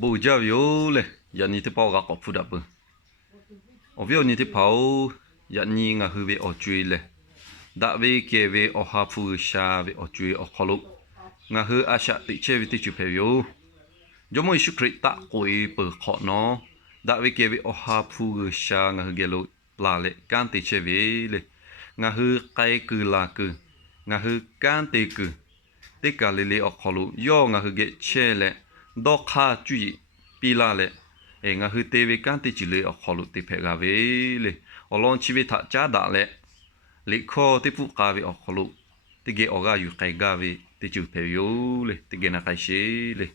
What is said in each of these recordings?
不叫有嘞，呀你的包个搞不得不，我不要你的包，呀你个后边我追嘞，打位给位我哈铺下位我追我考虑，我和阿下的这位的就朋友，就么是可以打会不好喏，打位给位我哈铺下我和给路拉嘞，干的这位嘞，我和该个拉个，我和干的个。tất cả lì lì ở khó lụ do ngà hư ghé che lệ đo kha chú ý pi la lệ e ngà hư tê về can tê chỉ lì ở khó lụ tê phê gà về lì ở lon chi về thả chá đạ lệ lì kho tê phụ gà về ở khó lụ tê ghé ở gà yu cái gà về tê chữ phê yo lì tê ghé nà cái xế lì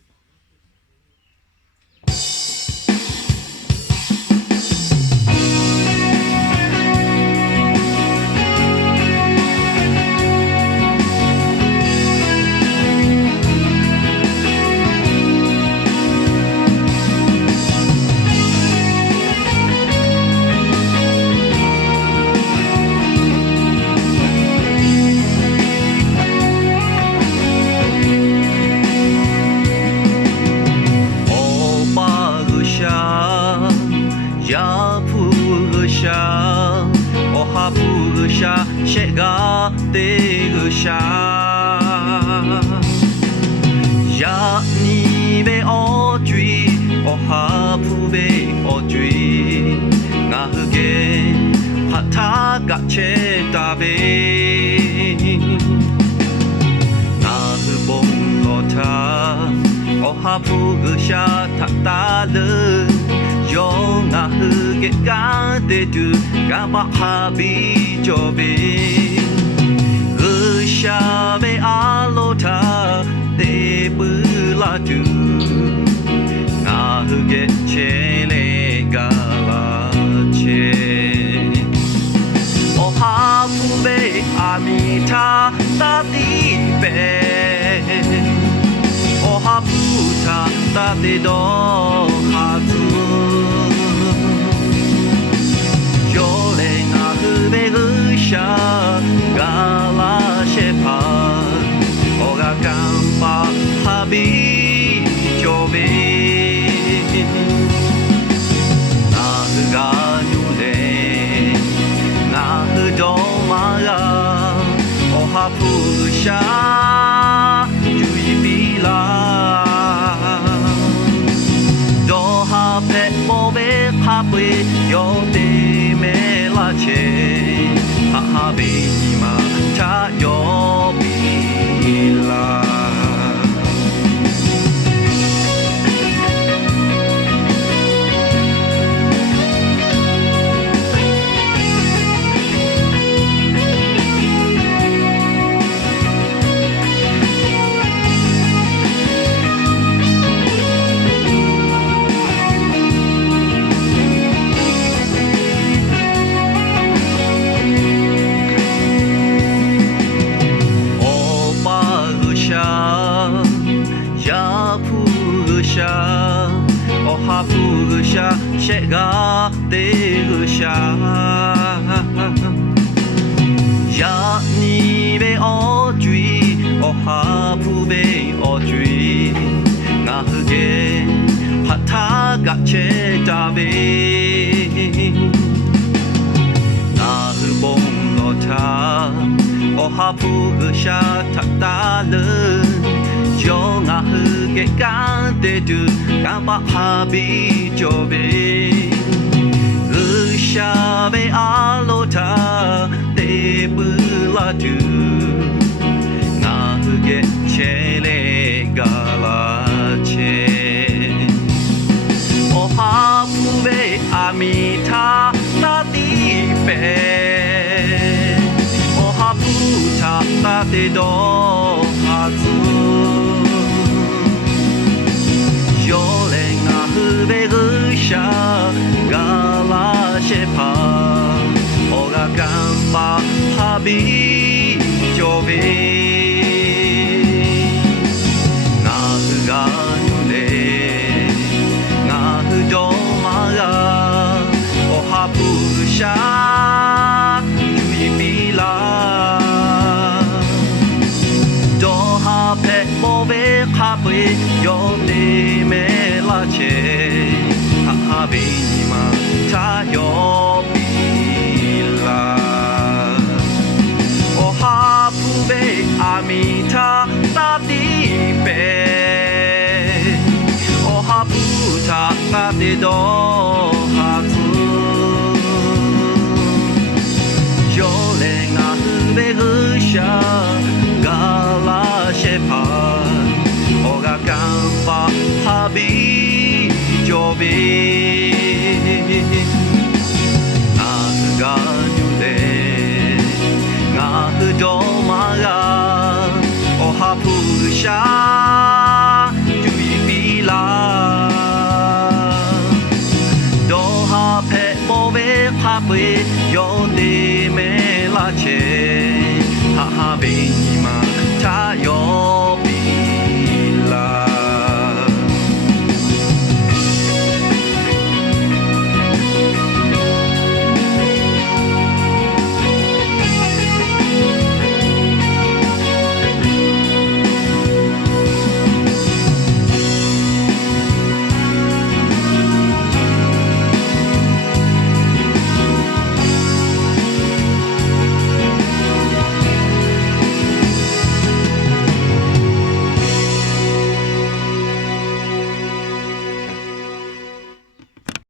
sẽ gà tê gờ xa ya ni về ô truy ô ha phu về ô truy ngã hư ghé hạ thá gạ chế ta về ngã hư bông lò thá ô ha phu gờ xa thả ta lơ yo ngã hư ghé gà tê tu gà bạc hà bi cho về gơ xa về alo tha để bư la tu ngã hư ghé che lê gà la che ô ha phu về ami tha ta đi về ô ha phu tha ta đi đó ha tu về gửi xa gà la xe phà ô gà cam pa ha bi cho về ngà hư gà nhu lệ ngà hư đô ma gà ô ha phu xa chui bi la đô ha pe bô về ha bê yo tê mê la chê ha ha bê ma cha yo bi la ô ha phu gơ xa sẽ gà tê gơ xa ya ni về ô truy ô ha phu về ô truy ngã hư ghé hạ thá gạ chế ta về ngã hư bông lò thá ô ha phu gơ xa thả ta lơ yo ngã hư ghé cá tê tu cá bạc hà bi cho về gửi xa về alo tha tê bư la tu ngã hư ghé che lê gà la che ô ha phu về ami tha ta đi về ô ha phu tha ta tê đô ha tu yo le ngã hư về gửi xa gà la xe phà ô gà cam pa ha bi cho về ngã hư gà nhu lệ ngã hư đô ma gà ô ha phu xa chui bi la đô ha pe bô về ha bê yo tê mê la che ha be ni ma ta yo bi la o ha pu be amita ta ti be o ha pu ta ta de do ha tu yo le nga hu be hu sha ga la she pa o ga kan pa ha bi jo be na ga nu le nga hu do ma ga o ha pu sha